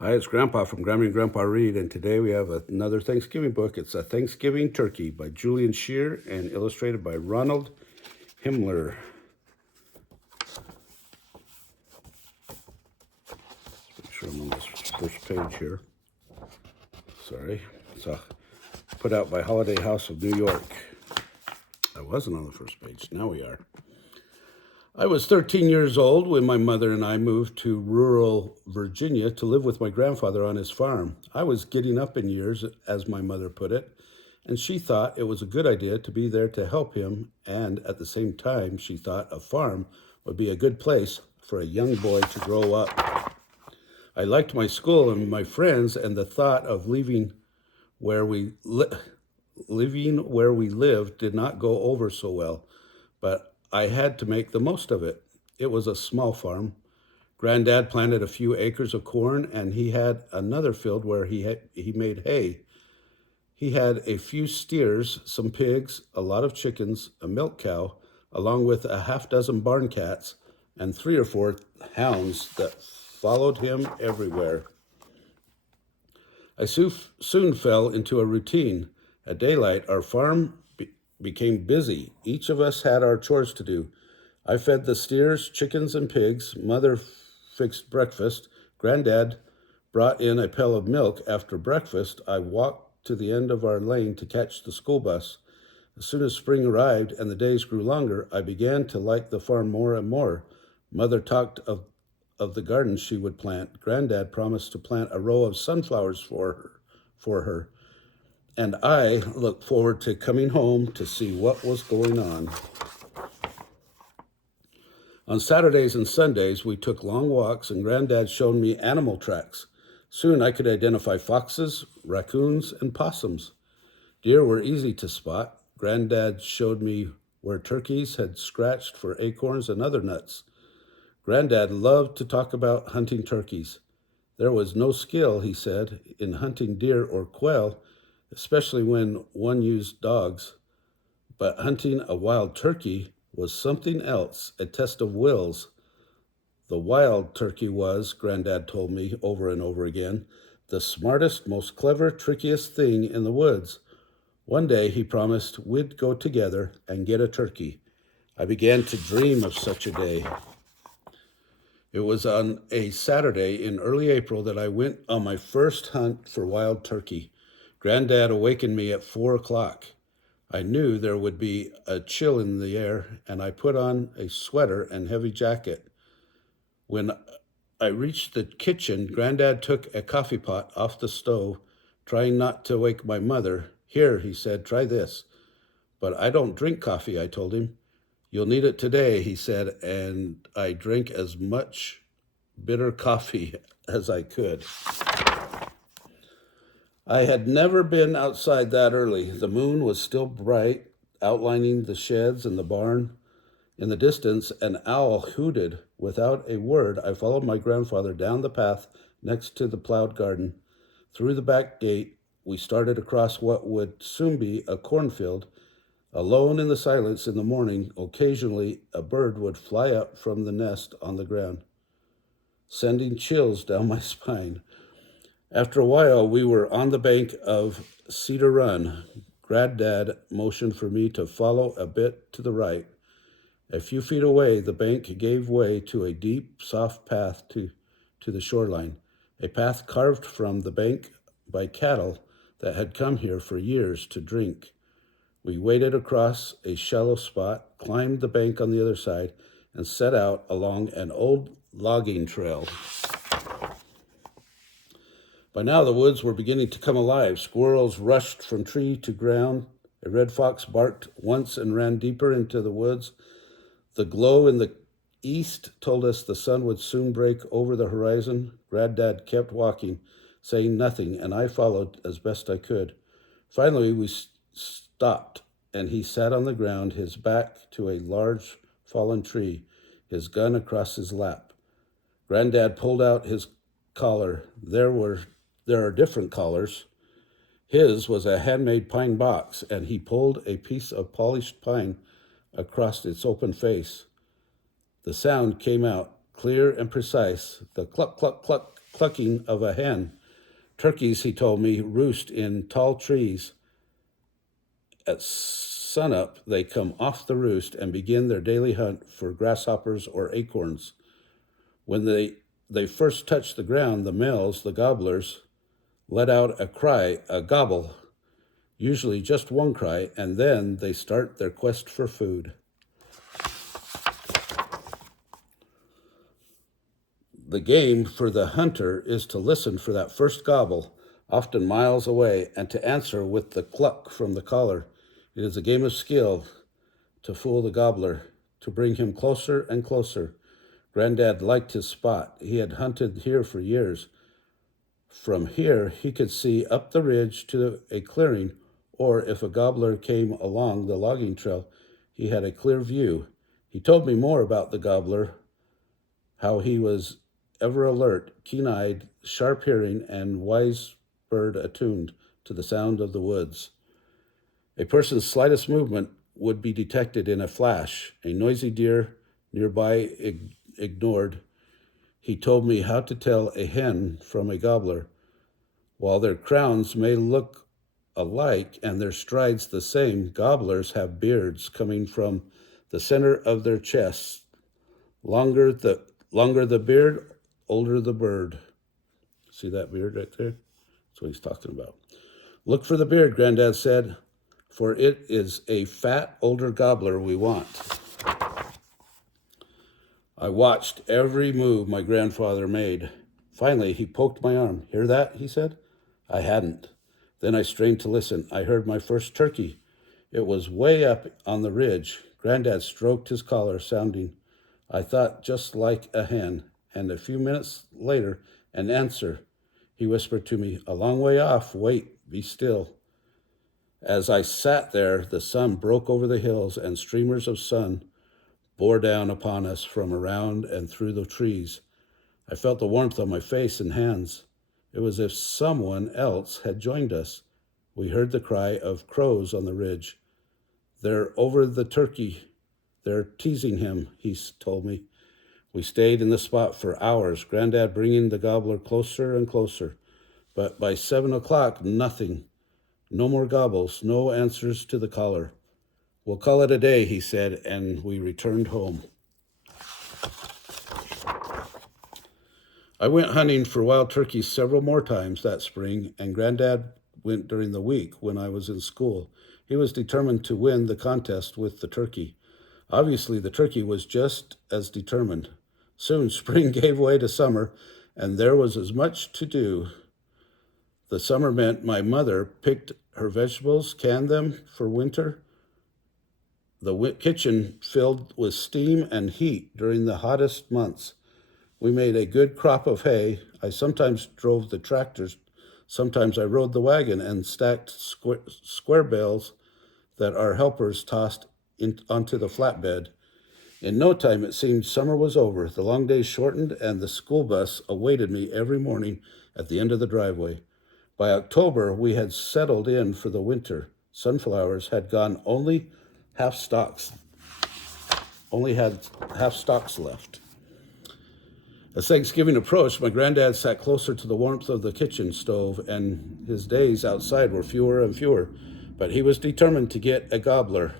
Hi, it's Grandpa from Grammy and Grandpa Read, and today we have another Thanksgiving book. It's A Thanksgiving Turkey by Julian Scheer and illustrated by Ronald Himler. Make sure I'm on this first page here. Sorry. It's put out by Holiday House of New York. I wasn't on the first page. Now we are. I was 13 years old when my mother and I moved to rural Virginia to live with my grandfather on his farm. I was getting up in years, as my mother put it, and she thought it was a good idea to be there to help him, and at the same time, she thought a farm would be a good place for a young boy to grow up. I liked my school and my friends, and the thought of living where we lived did not go over so well, but I had to make the most of it. It was a small farm. Granddad planted a few acres of corn, and he had another field where he made hay. He had a few steers, some pigs, a lot of chickens, a milk cow, along with a half-dozen barn cats and 3 or 4 hounds that followed him everywhere. I soon fell into a routine. At daylight, our farm became busy. Each of us had our chores to do. I fed the steers, chickens, and pigs. Mother fixed breakfast. Granddad brought in a pail of milk. After breakfast, I walked to the end of our lane to catch the school bus. As soon as spring arrived and the days grew longer, I began to like the farm more and more. Mother talked of the garden she would plant. Granddad promised to plant a row of sunflowers for her. And I looked forward to coming home to see what was going on. On Saturdays and Sundays, we took long walks, and Granddad showed me animal tracks. Soon I could identify foxes, raccoons, and possums. Deer were easy to spot. Granddad showed me where turkeys had scratched for acorns and other nuts. Granddad loved to talk about hunting turkeys. There was no skill, he said, in hunting deer or quail, especially when one used dogs. But hunting a wild turkey was something else, a test of wills. The wild turkey was, Granddad told me over and over again, the smartest, most clever, trickiest thing in the woods. One day, he promised we'd go together and get a turkey. I began to dream of such a day. It was on a Saturday in early April that I went on my first hunt for wild turkey. Granddad awakened me at 4 o'clock. I knew there would be a chill in the air, and I put on a sweater and heavy jacket. When I reached the kitchen, Granddad took a coffee pot off the stove, trying not to wake my mother. Here, he said, try this. But I don't drink coffee, I told him. You'll need it today, he said, and I drank as much bitter coffee as I could. I had never been outside that early. The moon was still bright, outlining the sheds and the barn. In the distance, an owl hooted. Without a word, I followed my grandfather down the path next to the plowed garden. Through the back gate, we started across what would soon be a cornfield. Alone in the silence in the morning, occasionally a bird would fly up from the nest on the ground, sending chills down my spine. After a while, we were on the bank of Cedar Run. Granddad motioned for me to follow a bit to the right. A few feet away, the bank gave way to a deep, soft path to the shoreline, a path carved from the bank by cattle that had come here for years to drink. We waded across a shallow spot, climbed the bank on the other side, and set out along an old logging trail. By now, the woods were beginning to come alive. Squirrels rushed from tree to ground. A red fox barked once and ran deeper into the woods. The glow in the east told us the sun would soon break over the horizon. Granddad kept walking, saying nothing, and I followed as best I could. Finally, we stopped, and he sat on the ground, his back to a large fallen tree, his gun across his lap. Granddad pulled out his collar. There are different collars. His was a handmade pine box, and he pulled a piece of polished pine across its open face. The sound came out, clear and precise, the cluck, cluck, cluck clucking of a hen. Turkeys, he told me, roost in tall trees. At sunup, they come off the roost and begin their daily hunt for grasshoppers or acorns. When they first touch the ground, the males, the gobblers, let out a cry, a gobble, usually just one cry, and then they start their quest for food. The game for the hunter is to listen for that first gobble, often miles away, and to answer with the cluck from the collar. It is a game of skill to fool the gobbler, to bring him closer and closer. Granddad liked his spot. He had hunted here for years. From here, he could see up the ridge to a clearing, or if a gobbler came along the logging trail, he had a clear view. He told me more about the gobbler, how he was ever alert, keen-eyed, sharp-hearing, and wise bird attuned to the sound of the woods. A person's slightest movement would be detected in a flash. A noisy deer nearby ignored. He told me how to tell a hen from a gobbler. While their crowns may look alike and their strides the same, gobblers have beards coming from the center of their chests. Longer the beard, older the bird. See that beard right there? That's what he's talking about. Look for the beard, Granddad said, for it is a fat, older gobbler we want. I watched every move my grandfather made. Finally, he poked my arm. Hear that? He said. I hadn't. Then I strained to listen. I heard my first turkey. It was way up on the ridge. Granddad stroked his collar, sounding, I thought, just like a hen. And a few minutes later, an answer. He whispered to me, a long way off. Wait, be still. As I sat there, the sun broke over the hills, and streamers of sun bore down upon us from around and through the trees. I felt the warmth on my face and hands. It was as if someone else had joined us. We heard the cry of crows on the ridge. They're over the turkey. They're teasing him, he told me. We stayed in the spot for hours, Granddad bringing the gobbler closer and closer. But by 7 o'clock, nothing. No more gobbles, no answers to the caller. We'll call it a day, he said, and we returned home. I went hunting for wild turkeys several more times that spring, and Granddad went during the week when I was in school. He was determined to win the contest with the turkey. Obviously, the turkey was just as determined. Soon, spring gave way to summer, and there was as much to do. The summer meant my mother picked her vegetables, canned them for winter. The kitchen filled with steam and heat during the hottest months. We made a good crop of hay. I sometimes drove the tractors. Sometimes I rode the wagon and stacked square bales that our helpers tossed onto the flatbed. In no time, it seemed summer was over. The long days shortened, and the school bus awaited me every morning at the end of the driveway. By October, we had settled in for the winter. Sunflowers had gone only had half stalks left. As Thanksgiving approached, my granddad sat closer to the warmth of the kitchen stove, and his days outside were fewer and fewer, but he was determined to get a gobbler.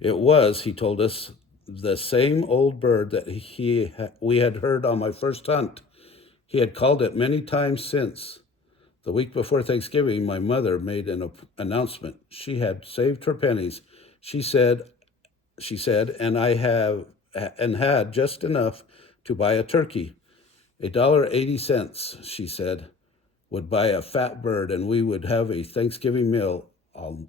It was, he told us, the same old bird that we had heard on my first hunt. He had called it many times since. The week before Thanksgiving, my mother made an announcement. She had saved her pennies. She said, and had just enough to buy a turkey. $1.80, she said, would buy a fat bird, and we would have a Thanksgiving meal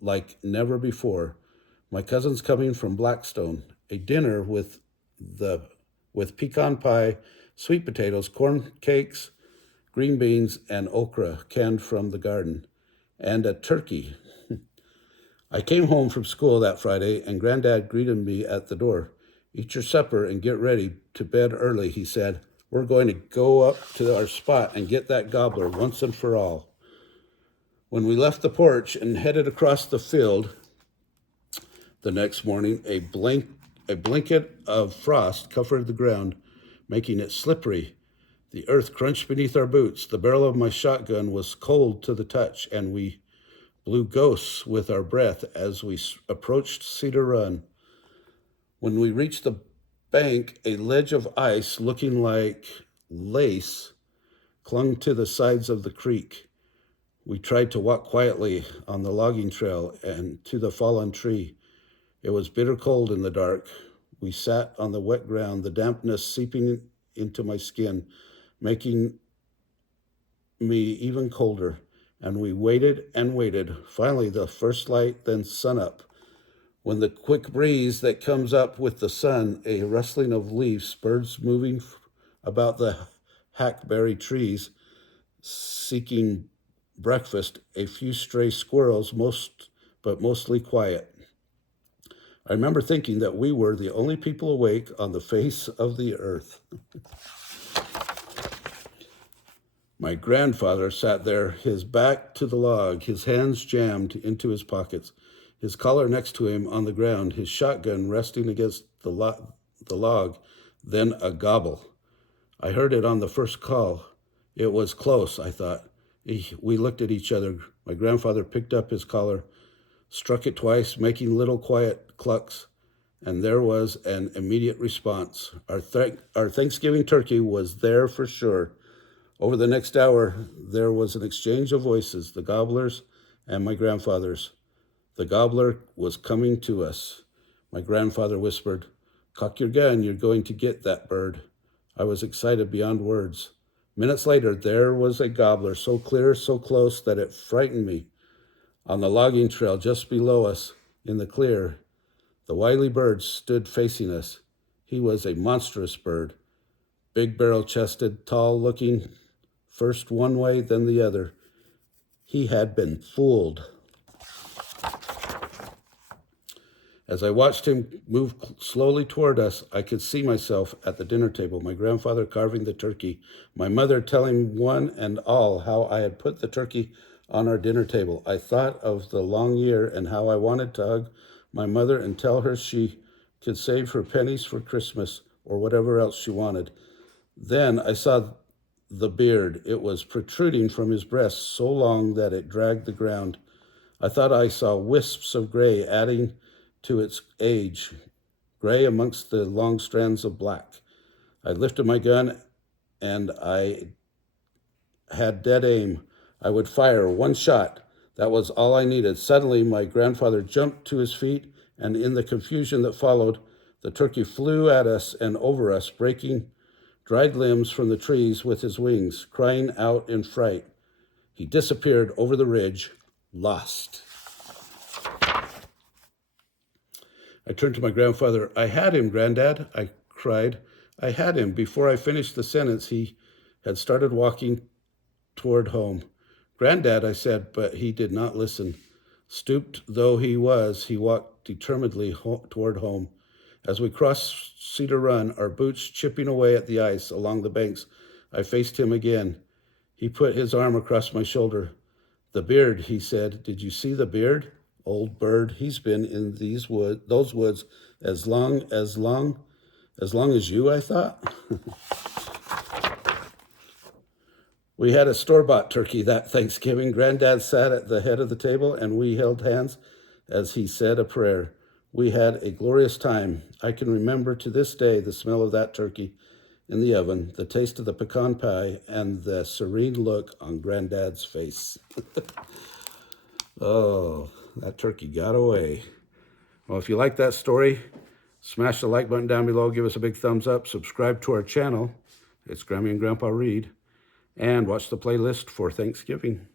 like never before. My cousin's coming from Blackstone. A dinner with pecan pie, sweet potatoes, corn cakes, green beans, and okra canned from the garden, and a turkey. I came home from school that Friday, and Granddad greeted me at the door. Eat your supper and get ready to bed early, he said. We're going to go up to our spot and get that gobbler once and for all. When we left the porch and headed across the field the next morning, a blanket of frost covered the ground, making it slippery. The earth crunched beneath our boots. The barrel of my shotgun was cold to the touch, and we blew ghosts with our breath as we approached Cedar Run. When we reached the bank, a ledge of ice looking like lace clung to the sides of the creek. We tried to walk quietly on the logging trail and to the fallen tree. It was bitter cold in the dark. We sat on the wet ground, the dampness seeping into my skin, making me even colder. And we waited and waited. Finally, the first light, then sunup. When the quick breeze that comes up with the sun, a rustling of leaves, birds moving about the hackberry trees, seeking breakfast, a few stray squirrels, mostly quiet. I remember thinking that we were the only people awake on the face of the earth. My grandfather sat there, his back to the log, his hands jammed into his pockets, his collar next to him on the ground, his shotgun resting against the log, then a gobble. I heard it on the first call. It was close, I thought. We looked at each other. My grandfather picked up his collar, struck it twice, making little quiet clucks, and there was an immediate response. Our Thanksgiving turkey was there for sure. Over the next hour, there was an exchange of voices, the gobbler's and my grandfather's. The gobbler was coming to us. My grandfather whispered, "Cock your gun, you're going to get that bird." I was excited beyond words. Minutes later, there was a gobbler, so clear, so close that it frightened me. On the logging trail just below us, in the clear, the wily bird stood facing us. He was a monstrous bird, big barrel-chested, tall-looking, first one way, then the other. He had been fooled. As I watched him move slowly toward us, I could see myself at the dinner table, my grandfather carving the turkey, my mother telling one and all how I had put the turkey on our dinner table. I thought of the long year and how I wanted to hug my mother and tell her she could save her pennies for Christmas or whatever else she wanted. Then I saw the beard. It was protruding from his breast so long that it dragged the ground. I thought I saw wisps of gray adding to its age, gray amongst the long strands of black. I lifted my gun and I had dead aim. I would fire one shot. That was all I needed. Suddenly, my grandfather jumped to his feet, and in the confusion that followed, the turkey flew at us and over us, breaking dried limbs from the trees with his wings, crying out in fright. He disappeared over the ridge, lost. I turned to my grandfather. "I had him, Granddad," I cried. I had him. Before I finished the sentence, he had started walking toward home. "Granddad," I said, but he did not listen. Stooped though he was, he walked determinedly toward home. As we crossed Cedar Run, our boots chipping away at the ice along the banks, I faced him again. He put his arm across my shoulder. "The beard," he said. "Did you see the beard? Old bird, he's been in those woods as long as you," I thought. We had a store-bought turkey that Thanksgiving. Granddad sat at the head of the table, and we held hands as he said a prayer. We had a glorious time. I can remember to this day the smell of that turkey in the oven, the taste of the pecan pie, and the serene look on Granddad's face. Oh, that turkey got away. Well, if you like that story, smash the like button down below, give us a big thumbs up, subscribe to our channel. It's Grammy and Grandpa Read, and watch the playlist for Thanksgiving.